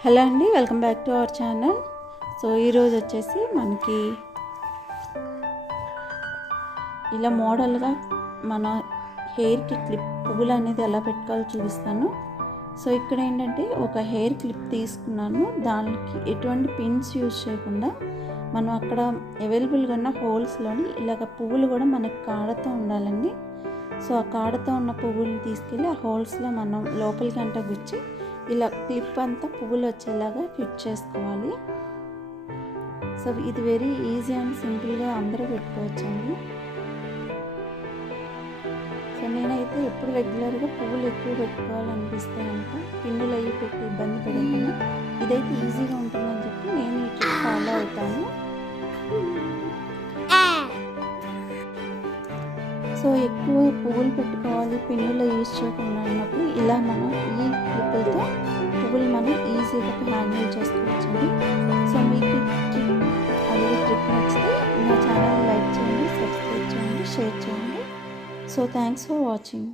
Hello అండి welcome back to our channel. So ఈరోజు వచ్చేసి మనకి ఇలా మోడల్గా మన హెయిర్కి క్లిప్ పువ్వులు అనేది ఎలా పెట్టుకోవాలో చూపిస్తాను. సో ఇక్కడ ఏంటంటే ఒక హెయిర్ క్లిప్ తీసుకున్నాను. దానికి ఎటువంటి పిన్స్ యూజ్ చేయకుండా మనం అక్కడ అవైలబుల్గా ఉన్న హోల్స్లోని ఇలాగ పువ్వులు కూడా మనకి కాడతో ఉండాలండి. సో ఆ కాడతో ఉన్న పువ్వులు తీసుకెళ్ళి ఆ హోల్స్లో మనం లోపలికి అంట గుచ్చి ఇలా క్లిప్ అంతా పువ్వులు వచ్చేలాగా ఫిట్ చేసుకోవాలి. సో ఇది వెరీ ఈజీ అండ్ సింపుల్గా అందరూ పెట్టుకోవచ్చండి. సో నేనైతే ఎప్పుడు రెగ్యులర్గా పువ్వులు ఎక్కువ పెట్టుకోవాలనిపిస్తే కనుక పిన్నులు అయ్యి పెట్టి ఇబ్బంది పడకుండా ఇదైతే ఈజీగా ఉంటుందని చెప్పి నేను ఈ ఫాలో అవుతాను. సో ఎక్కువ పువ్వులు పెట్టుకోవాలి పిన్నులు యూజ్ చేయకుండా ఉన్నప్పుడు ఇలా మనం ఈ క్లిప్పులతో పువ్వులు మనం ఈజీగా హ్యాండిల్ చేసుకోవచ్చండి. సో మీకు అదే ట్రిప్ నచ్చితే నా ఛానల్ లైక్ చేయండి సబ్స్క్రైబ్ చేయండి షేర్ చేయండి. So thanks for watching.